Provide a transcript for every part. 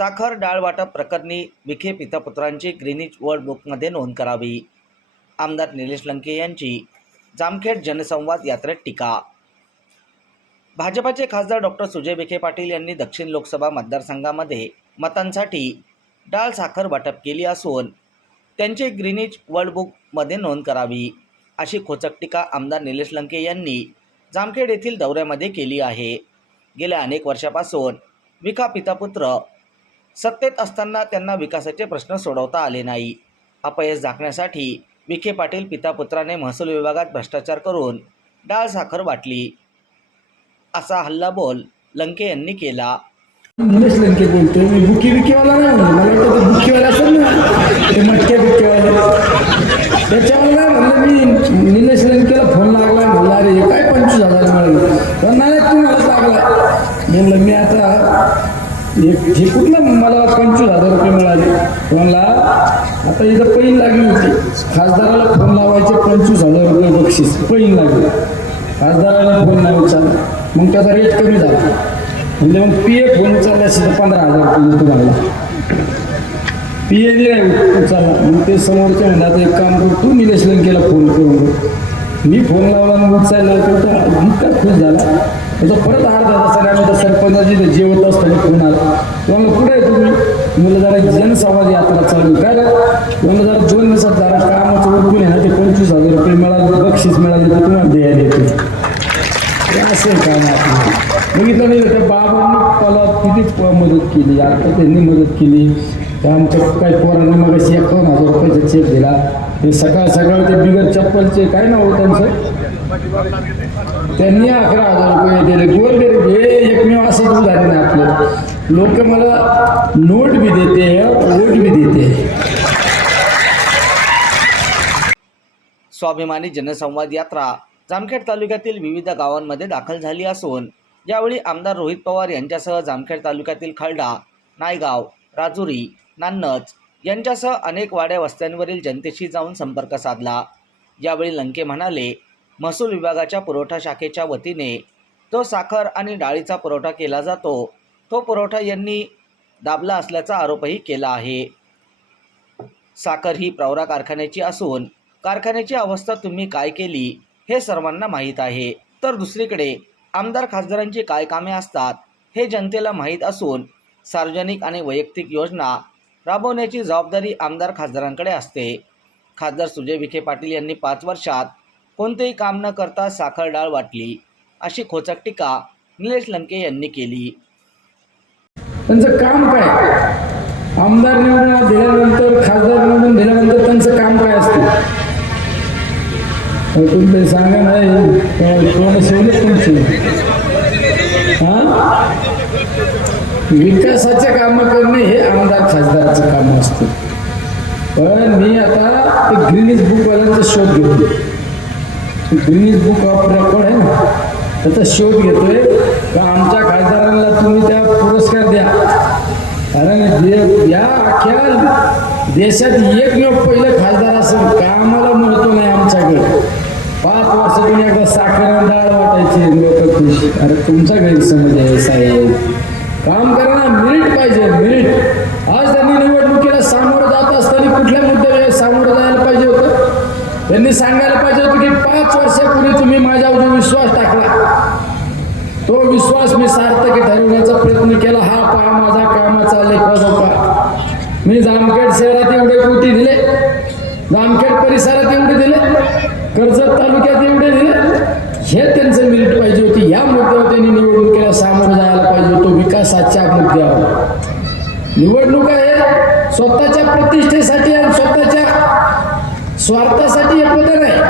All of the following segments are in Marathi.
साखर डाळ वाटप प्रकरणी विखे पितापुत्रांची ग्रीनिज वर्ल्ड बुकमध्ये नोंद करावी. आमदार निलेश लंके यांची जामखेड जनसंवाद यात्रेत टीका. भाजपाचे खासदार डॉक्टर सुजय विखे पाटील यांनी दक्षिण लोकसभा मतदारसंघामध्ये मतांसाठी डाळ साखर वाटप केली असून त्यांची ग्रीनिज वर्ल्ड बुकमध्ये नोंद करावी अशी खोचक टीका आमदार निलेश लंके यांनी जामखेड येथील दौऱ्यामध्ये केली आहे. गेल्या अनेक वर्षापासून विखा पितापुत्र सत्तेत असताना त्यांना विकासाचे प्रश्न सोडवता आले नाही. अपयश झाकण्यासाठी विखे पाटील पितापुत्राने महसूल विभागात भ्रष्टाचार करून डाळ साखर वाटली. असा हल्ला बोल लंके यांनी केला. निलेश लंके बोलतोय. मी बुकी बिकीवाला नाही म्हणलं. मला वाटतं ते बुकीवाला असेल ना. ते मटक्या बिक्कीवाला त्याच्यावर नाही म्हणलं मी निलेश लंकेला फोन लागला म्हणला अरे हे काय पंचवीस हजार मिळाले पण नाही तुम्हाला लागला म्हणलं मी आता हे हे कुठलं? मला पंचवीस हजार रुपये मिळाले. म्हणला आता इथं पैन लागली होती. खासदाराला फोन लावायचे पंचवीस हजार रुपये बक्षीस. पैन लागले. खासदाराला फोन नाही मग त्याचा रेट कमी झाला. म्हणजे मग पी ए फोन उचलला असेल तर पंधरा हजार रुपये देतो मला पी ए दिला उचलला? मग ते समोरचे म्हणले आता एक काम कर तू निलेश लंकेला फोन करून मी फोन लावला मग उचलला तर इतका खुश झाला. त्याचा परत अर्धा तासाने आम्ही सरपंचाची ते जेवत असताना फोन आला? तुम्हाला कुठे आहे तुम्ही? मुलं जरा जनसंवाद यात्रा चालू काय तुम्हाला जरा दोन दिवसात जरा कामाचं उरकून आहे ना ते पंचवीस हजार रुपये मिळाले बक्षीस मिळाले तर तुम्हाला द्यायला येते असेल काय नाही बघितलं नाही त्या बाबांनी मला कितीच प- मदत केली? आता त्यांनी मदत केली. आमच्या काही पोरांनी मग एकावन्न हजार रुपयाचा चेक दिला. हे सकाळ सकाळ ते बिगर चप्पलचे काय नाव होतं त्यांचं? त्यांनी अकरा हजार रुपये दिले. गोरगरीब हे एकमेव असंच झाले आहे आपलं. लोक मला नोट बी देते वोट बी देते. स्वाभिमानी जनसंवाद यात्रा जामखेड तालुक्यातील विविध गावांमध्ये दाखल झाली असून यावेळी आमदार रोहित पवार यांच्यासह जामखेड तालुक्यातील खळडा नायगाव राजुरी नान्नज यांच्यासह अनेक वाड्या वस्त्यांवरील जनतेशी जाऊन संपर्क साधला. यावेळी लंके म्हणाले महसूल विभागाच्या पुरवठा शाखेच्या वतीने जो साखर आणि डाळीचा पुरवठा केला जातो. तो पुरवठा यांनी दाबला असल्याचा आरोपही केला आहे. साखर ही प्रवरा कारखान्याची असून कारखान्याची अवस्था तुम्ही काय केली हे सर्वांना माहीत आहे. तर दुसरीकडे आमदार खासदारांची काय कामे असतात हे जनतेला माहीत असून सार्वजनिक आणि वैयक्तिक योजना राबवण्याची जबाबदारी आमदार खासदारांकडे असते. खासदार सुजय विखे पाटील यांनी पाच वर्षात कोणतेही काम न करता साखर डाळ वाटली अशी खोचक टीका निलेश लंके यांनी केली. त्यांचं काम काय? आमदार निवडून दिल्यानंतर खासदार निवडून दिल्यानंतर त्यांचं काम काय असतं? कोणते सांगा नाही. कोण शिवले तुमची हा? विकासाचे काम करणे हे आमदार खासदाराचं काम असतं. पण मी आता ते ग्रीनिज बुकवाल्यांचा शोध घेतोय ग्रीनिज बुक ऑफ रेकॉर्ड आहे ना त्याचा शोध घेतोय. का आमच्या खासदारांना तुम्ही त्या पुरस्कार द्या. कारण या अख्या देशात एकमेव पहिलं खासदार असं कामाला महत्त्व नाही आमच्याकडे. पाच वर्षातून एकदा साखर डाळ वाटायची लोक अरे तुमचा गैरसमज आहे साहेब. काम करा ना मिनिट पाहिजे मिनिट आज त्यांनी निवडणुकीला सामोरं जात असताना कुठल्या मुद्द्यावर सामोरं जायला पाहिजे होतं? त्यांनी सांगायला पाहिजे होतं की पाच वर्षापूर्वी तुम्ही माझ्यावर जो विश्वास टाकला. तो विश्वास मी सार्थकी ठरवण्याचा प्रयत्न केला. हा पहा माझा कामाचा लेखा मी जामखेड शहरात एवढे कोटी दिले. जामखेड परिसरात एवढे दिले. कर्जत तालुक्यात एवढे दिले. हे त्यांचं मेरिट पाहिजे होती या मुद्द्यावर त्यांनी निवडणुकीला सामोरं जायला पाहिजे होतो विकासाच्या निवडणुका हे स्वतःच्या प्रतिष्ठेसाठी आणि स्वतःच्या स्वार्थासाठी हे पद नाही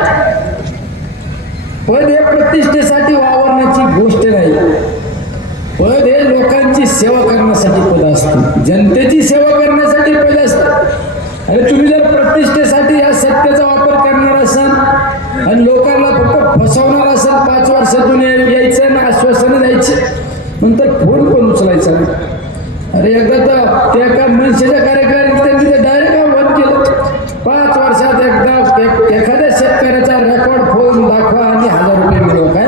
पद हे प्रतिष्ठेसाठी वावरण्याची गोष्ट नाही. पद हे लोकांची सेवा करण्यासाठी पद असतो. जनतेची सेवा करण्यासाठी पद असतं आणि तुम्ही जर प्रतिष्ठेसाठी या सत्तेचा वापर करणार असाल आणि लोकांना फक्त फसवणार असाल पाच वर्षातून या- यायचं ना आश्वासनं द्यायचे नंतर फोन पण उचलायचा नाही. अरे एकदा तर त्या एका मनसेच्या कार्यक्रमात त्यांनी ते डायरेक्ट आव्हान केलं. पाच वर्षात एकदा एक- एखाद्या शेतकऱ्याचा रेकॉर्ड फोन दाखवा आणि हजार रुपये मिळव. काय?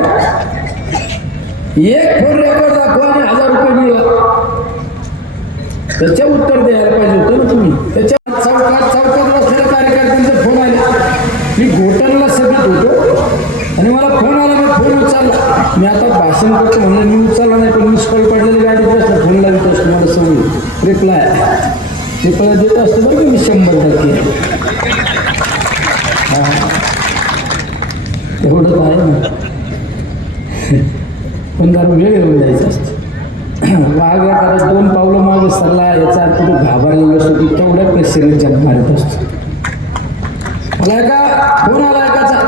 एक फोन रेकॉर्ड दाखवा आणि हजार रुपये मिळवा. त्याच्या उत्तर द्यायला पाहिजे होतं ना तुम्ही. त्याच्या चौकात चौकात बसलेल्या कार्यकर्त्यांचे फोन आले. मी घोटाळला सगळीत होतो आणि मला फोन आला मी फोन उचलला. मी आता भाषण करतो म्हणून मी उचलला नाही पण मिस कॉल पडलेली गाडी बसला फोन लावित असतो मला सवय रिप्लाय रिप्लाय देत असतो बरं का मी शंभर टक्के. हा. एवढंच आहे ना. पण जरा वेळ येऊन जायचं असतं. वाघ एखादा दोन पावलं मागे सरला याचा अर्थ तो घाबरलेला असतो की तेवढ्या प्रेशरने जग मारत असतो. मला एका फोन आला एकाचा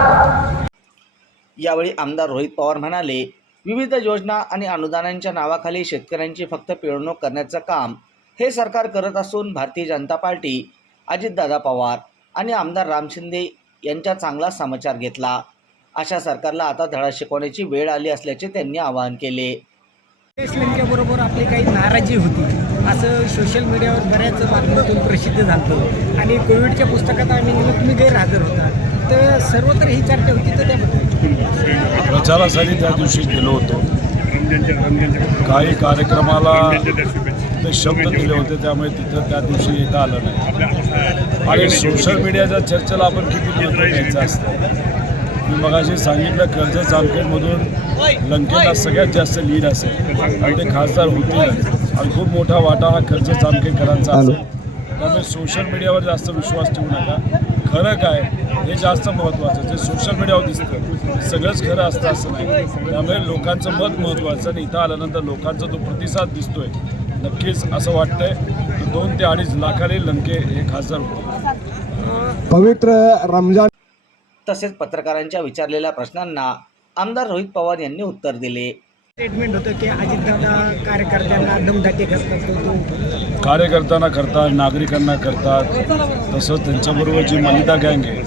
यावेळी आमदार रोहित पवार म्हणाले विविध योजना आणि अनुदानांच्या नावाखाली शेतकऱ्यांची फक्त पिळवणूक करण्याचं काम हे सरकार करत असून भारतीय जनता पार्टी अजितदादा पवार आणि आमदार राम शिंदे यांचा चांगला समाचार घेतला. अशा सरकारला आता धडा शिकवण्याची वेळ आली असल्याचे त्यांनी आवाहन केले. बरोबर आपली काही नाराजी होती. असं सोशल मीडियावर बऱ्याच माध्यमातून प्रसिद्ध झालं आणि कोविडच्या पुस्तकात आम्ही तुम्ही गैरहजर होता. तर सर्वत्र ही चर्चा होती तर त्याबद्दल. प्रचारासाठी त्या दिवशी गेलो होतो. काही कार्यक्रमाला ते शब्द दिले होते त्यामुळे तिथं त्या दिवशी येता आलं नाही. आणि सोशल मीडियाच्या चर्चेला आपण किती महत्त्व द्यायचं असतं? मी मगाशी सांगितलं कर्जत जामखेडमधून लंकेला सगळ्यात जास्त लीड असेल. आणि ते खासदार होतील. आणि खूप मोठा वाटा हा कर्जत जामखेडकरांचा असेल. त्यामुळे सोशल मीडियावर जास्त विश्वास ठेवू नका. खरं काय हे जास्त महत्त्वाचं जे सोशल मीडियावर दिसतं सगळंच खरं असतं असं नाही. त्यामुळे लोकांचं मत महत्त्वाचं आणि इथं आल्यानंतर लोकांचा जो प्रतिसाद दिसतोय नक्कीच असं वाटतंय. की दोन ते अडीच लाखाने लंके हे खासदार होते. पवित्र रमजान तसेच पत्रकारांच्या विचारलेल्या प्रश्नांना आमदार रोहित पवार यांनी उत्तर दिले. स्टेटमेंट होतं की अजितदादा कार्यकर्त्यांना दमदाटी करतात. कार्यकर्त्यांना करतात नागरिकांना करतात. तसंच त्यांच्याबरोबर जी मलिदा गँग आहे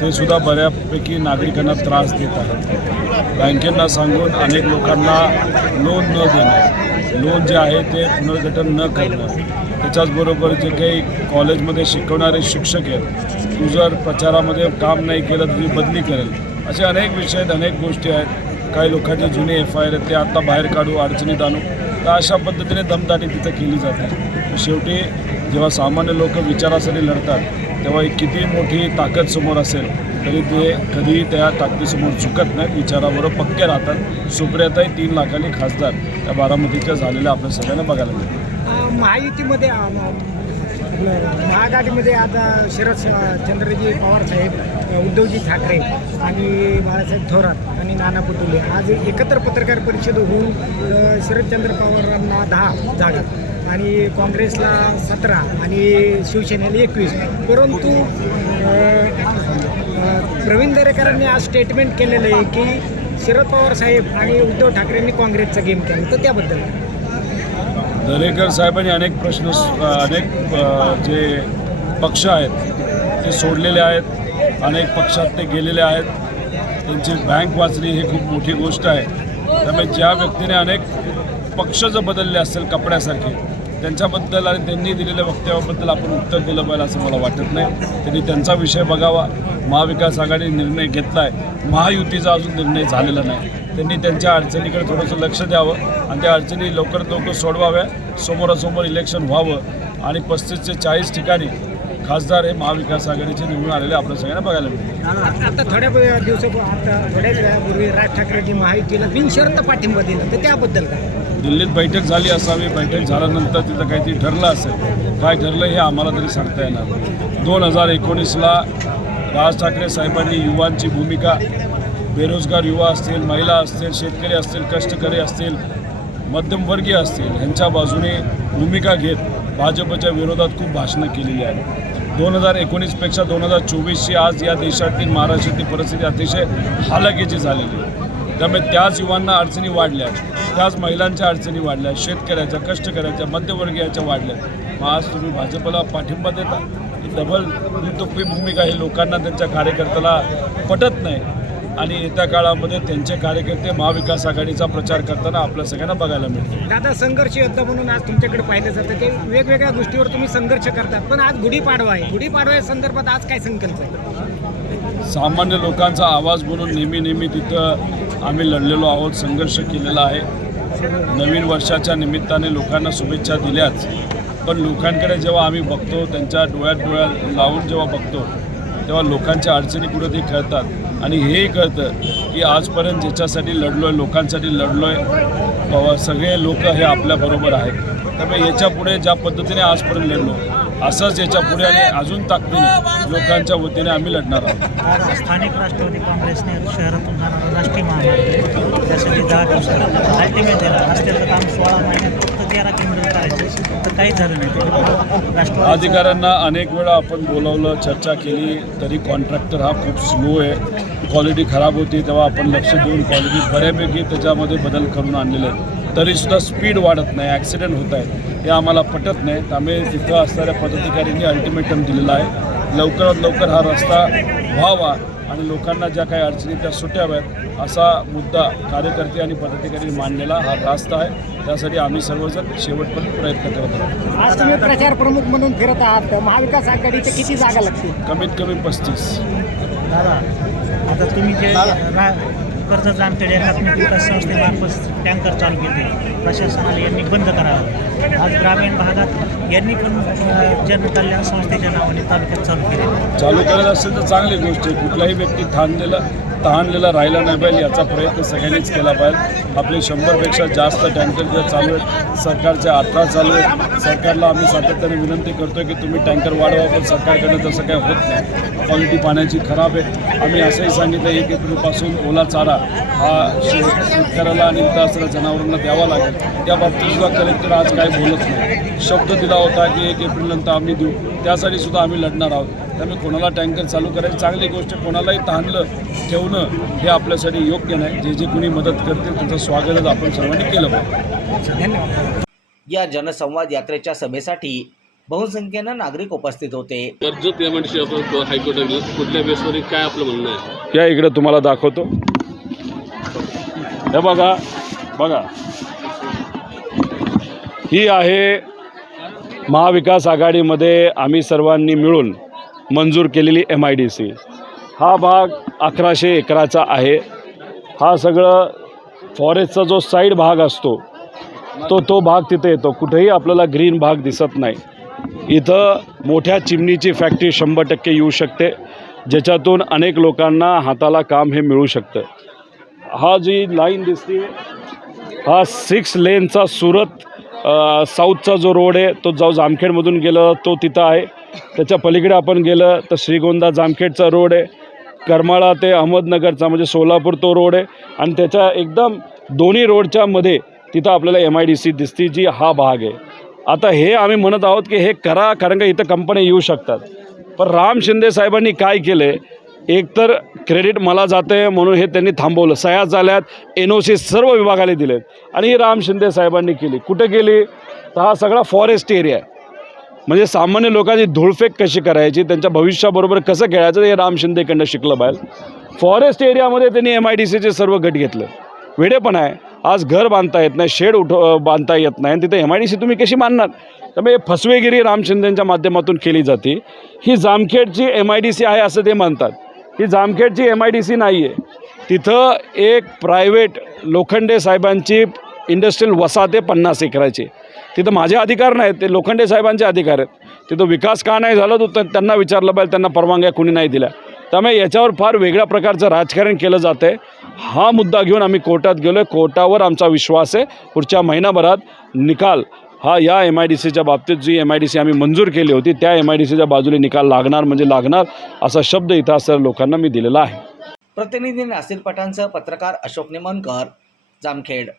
ते सुद्धा बऱ्यापैकी नागरिकांना त्रास देत आहेत. बँकेंना सांगून अनेक लोकांना लोन न देणं लोन जे आहे ते पुनर्गठन न करणं. त्याच्याचबरोबर जे काही कॉलेजमध्ये शिकवणारे शिक्षक आहेत तू जर प्रचारामध्ये काम नाही केलं तर तुझी बदली करेल. असे अनेक विषय आहेत अनेक गोष्टी आहेत. काही लोकांचे जुने एफ आय आर आहेत ते आत्ता बाहेर काढू अडचणीत आणू. तर अशा पद्धतीने दमदाटी तिथं केली जाते. शेवटी जेव्हा सामान्य लोक विचारासाठी लढतात तेव्हा एक किती मोठी ताकद समोर असेल तरी ते कधी त्या ताकदीसमोर चुकत नाहीत विचाराबरोबर पक्के राहतात. सुप्रियाताही तीन लाखांनी खासदार त्या बारामतीच्या झालेल्या आपल्या सगळ्यांना बघायला मिळतात अं, महायुतीमध्ये महाआघाडीमध्ये आता शरद चंद्रजी पवार साहेब उद्धवजी ठाकरे आणि बाळासाहेब थोरात आणि नाना पटोले आज एकत्र पत्रकार परिषद होऊन शरदचंद्र पवारांना दहा जागा. आणि काँग्रेसला सतरा आणि शिवसेनेला एकवीस. परंतु प्रवीण दरेकरांनी आज स्टेटमेंट केलेलं आहे की शरद पवार साहेब आणि उद्धव ठाकरेंनी काँग्रेसचा गेम केला. तर त्याबद्दल? दरेकर साहेबांनी अनेक प्रश्न अनेक जे पक्ष आहेत ते सोडलेले आहेत. अनेक पक्षात ते गेलेले आहेत. त्यांची बँक वाचली ही खूप मोठी गोष्ट आहे. त्यामुळे ज्या व्यक्तीने अनेक पक्ष जर बदलले असतील कपड्यासारखे त्यांच्याबद्दल आणि त्यांनी दिलेल्या वक्तव्याबद्दल आपण उत्तर दिलं पाहिजे असं मला वाटत नाही. त्यांनी त्यांचा विषय बघावा. महाविकास आघाडीने निर्णय घेतला आहे महायुतीचा अजून निर्णय झालेला नाही. त्यांनी त्यांच्या अडचणीकडे थोडंसं लक्ष द्यावं आणि त्या अडचणी लवकरात लवकर सोडवाव्या. समोरासमोर इलेक्शन व्हावं आणि पस्तीस ते चाळीस ठिकाणी खासदार हे महाविकास आघाडीचे निवडून आलेले आपल्या सगळ्यांना बघायला मिळते आता थोड्या दिवसा आता थोड्याच वेळापूर्वी राज ठाकरेंनी महायुतीला बिनशर्त पाठिंबा दिला. तर त्याबद्दल काय? दिल्लीत बैठक झाली असावी बैठक झाल्यानंतर तिथं काहीतरी ठरलं असेल. काय ठरलं हे आम्हाला तरी सांगता येणार दोन हजार एकोणीसला राज ठाकरे साहेबांनी युवांची भूमिका बेरोजगार युवा असतील महिला असतील शेतकरी असतील कष्टकरी असतील मध्यमवर्गीय असतील ह्यांच्या बाजूने भूमिका घेत भाजपच्या विरोधात खूप भाषणं केलेली आहेत. दोन हजार एकोणीसपेक्षा दोन हजार चोवीसची आज या देशातील महाराष्ट्रातील परिस्थिती अतिशय हालाकीची झालेली आहे. त्यामुळे त्याच युवांना अडचणी वाढल्या. त्याच महिलांच्या अडचणी वाढल्या. शेतकऱ्याच्या कष्टकऱ्याच्या मध्यमवर्गीयाच्या वाढल्या. मग आज तुम्ही भाजपला पाठिंबा देता. ही डबल दुतोपी भूमिका ही लोकांना त्यांच्या कार्यकर्त्याला पटत नाही. आणि येत्या काळामध्ये त्यांचे कार्यकर्ते महाविकास आघाडीचा प्रचार करताना आपल्या सगळ्यांना बघायला मिळतील. दादा संघर्ष योद्धा म्हणून आज तुमच्याकडे पाहिलं जातं की वेगवेगळ्या गोष्टीवर तुम्ही संघर्ष करतात. पण आज गुढीपाडवा आहे. गुढीपाडवा या संदर्भात आज काय संकल्प आहे? सामान्य लोकांचा आवाज म्हणून नेहमी नेहमी तिथं आम्ही लढलेलो आहोत संघर्ष केलेला आहे. नवीन वर्षाच्या निमित्ताने लोकांना शुभेच्छा दिल्याच. पण लोकांकडे जेव्हा आम्ही बघतो त्यांच्या डोळ्यात डोळ्या लावून जेव्हा बघतो तेव्हा लोकांच्या अडचणी कुठं ते कळतात. आणि हेही कळतं की आजपर्यंत ज्याच्यासाठी लढलो आहे लोकांसाठी लढलो आहे सगळे लोक हे आपल्याबरोबर आहेत. त्यामुळे याच्यापुढे ज्या पद्धतीने आजपर्यंत लढलो असंच याच्यापुढे आणि अजून ताकदीने लोकांच्या वतीने आम्ही लढणार आहोत. स्थानिक राष्ट्रवादी काँग्रेसने शहरातून जाणारा राष्ट्रीय महामार्ग त्यासाठी दहा दिवसात अल्टिमेट दिला रस्त्याचं काम सोळा महिन्यात फक्त तेरा किलोमीटर करायचं तर काहीच झालं नाही. अधिकाऱ्यांना अनेक वेळा आपण बोलावलं चर्चा केली तरी कॉन्ट्रॅक्टर हा खूप स्लो आहे. क्वालिटी खराब होती तेव्हा आपण लक्ष देऊन क्वालिटी बऱ्यापैकी त्याच्यामध्ये बदल करून आणलेले आहेत. तरीसुद्धा स्पीड वाढत नाही ॲक्सिडेंट होत आहेत. हे आम्हाला पटत नाही. त्यामुळे तिथं असणाऱ्या पदाधिकाऱ्यांनी अल्टिमेटम दिलेला आहे. लवकरात लवकर हा रस्ता व्हावा आणि लोकांना ज्या काही अडचणी त्या सुटाव्यात असा मुद्दा कार्यकर्ते आणि पदाधिकारी मांडलेला हा रास्ता आहे. त्यासाठी आम्ही सर्वजण शेवटपर्यंत प्रयत्न करत आहोत. आज तुम्ही प्रचार प्रमुख म्हणून फिरत आहात. महाविकास आघाडीच्या किती जागा लागतील? कमीत कमी पस्तीस. दादा आता तुम्ही जे कर्ज जामखेड एकात्मिक विकास संस्थेमार्फत टँकर चालू केले. प्रशासनाला यांनी बंद करावं. आज ग्रामीण भागात यांनी पण जनकल्याण संस्थेच्या नावाने तालुक्यात चालू केले. चालू करत असेल तर चांगली गोष्ट आहे. कुठलाही व्यक्ती थांबलेला तहानलेला राहिला नाही पाहिजे याचा प्रयत्न सगळ्यांनीच केला पाहिजे. आपले शंभरपेक्षा जास्त टँकर जे चालू आहेत सरकारचे अठरा चालू आहेत सरकारला आम्ही सातत्याने विनंती करतोय की तुम्ही टँकर वाढवा पण सरकारकडे तसं काही होत नाही. क्वालिटी पाण्याची खराब आहे. आम्ही असंही सांगितलं एक एप्रिलपासून ओला चारा हा शे- शेतकऱ्याला आणि इतर जनावरांना द्यावा लागेल. त्या बाबतीत सुद्धा कलेक्टर आज काही बोलत नाही. शब्द दिला होता की एक एप्रिलनंतर आम्ही देऊ. त्यासाठी सुद्धा आम्ही लढणार आहोत. त्यामुळे कोणाला टँकर चालू करायची चांगली गोष्ट कोणालाही तहानलं ठेवणं हे आपल्यासाठी योग्य नाही. जे जे कोणी मदत करतील त्यांचं स्वागतच आपण सर्वांनी केलं पाहिजे. धन्यवाद. या जनसंवाद यात्रेच्या सभेसाठी बहुसंख्येनं नागरिक उपस्थित होते. कर्जत एमआयडीसी आपण हायकोर्टात कुठल्या बेसवर काय आपलं म्हणणं आहे? या इकडे तुम्हाला दाखवतो. हे बघा बघा. ही आहे महाविकास आघाडीमध्ये आम्ही सर्वांनी मिळून मंजूर केलेली एम आय डी सी हा भाग अकराशे एकराचा आहे. हा सगळं फॉरेस्टचा जो साईड भाग असतो तो तो भाग तिथे येतो. कुठेही आपल्याला ग्रीन भाग दिसत नाही. इथं मोठ्या चिमणीची फॅक्टरी शंभर टक्के येऊ शकते ज्याच्यातून अनेक लोकांना हाताला काम हे मिळू शकतं. हा जी लाईन दिसते हा सिक्स लेनचा सुरत साऊथचा जो रोड आहे तो जाऊ जामखेडमधून गेलं तो तिथं आहे. त्याच्या पलीकडे आपण गेलं तर श्रीगोंदा जामखेडचा रोड आहे. करमाळा ते अहमदनगरचा म्हणजे सोलापूर तो रोड आहे. आणि त्याच्या एकदम दोन्ही रोडच्या मध्ये तिथं आपल्याला एम आय डी सी दिसते जी हा भाग आहे. आता हे आम्ही म्हणत आहोत की हे करा कारण का इथं कंपन्या येऊ शकतात. पण राम शिंदे साहेबांनी काय केलं आहे एकतर क्रेडिट मला जातं आहे म्हणून हे त्यांनी थांबवलं. सह्या झाल्यात एन ओ सी सर्व विभागाला दिलेत. आणि ही राम शिंदे साहेबांनी केली. कुठे केली तर हा सगळा फॉरेस्ट एरिया आहे. म्हणजे सामान्य लोकांची धूळफेक कशी करायची? त्यांच्या भविष्याबरोबर कसं खेळायचं? हे राम शिंदेकडनं शिकलं पाहिजे फॉरेस्ट एरियामध्ये त्यांनी एम आय डी सीचे सर्व गट घेतलं. वेडे पण आहे. आज घर बांधता येत नाही शेड उठ बांधता येत नाही. आणि तिथे एम आय डी सी तुम्ही कशी बांधणार त्यामुळे फसवेगिरी राम शिंदेच्या माध्यमातून केली जाते. ही जामखेडची एम आय डी सी आहे असं ते मानतात ही जामखेडची एम आय डी सी नाही आहे तिथं एक प्रायव्हेट लोखंडे साहेबांची इंडस्ट्रियल वसाहत आहे पन्नास एकराची. तिथं माझे अधिकार नाहीत ते लोखंडे साहेबांचे अधिकार आहेत. तिथं विकास का नाही झाला तो त्यांना विचारलं पाहिजे त्यांना परवानग्या कुणी नाही दिल्या. त्यामुळे याच्यावर फार वेगळ्या प्रकारचं राजकारण केलं जातं आहे हा मुद्दा घेऊन आम्ही कोर्टात गेलो आहे कोर्टावर आमचा विश्वास आहे. पुढच्या महिनाभरात निकाल. हा या एम आय डी सीच्या बाबतीत जी एम आय डी सी आम्ही मंजूर केली होती त्या एम आय डी सीच्या बाजूने निकाल लागणार म्हणजे लागणार असा शब्द इथं असणाऱ्या लोकांना मी दिलेला आहे. प्रतिनिधी नासिर पठाणसह पत्रकार अशोक निमनकर जामखेड.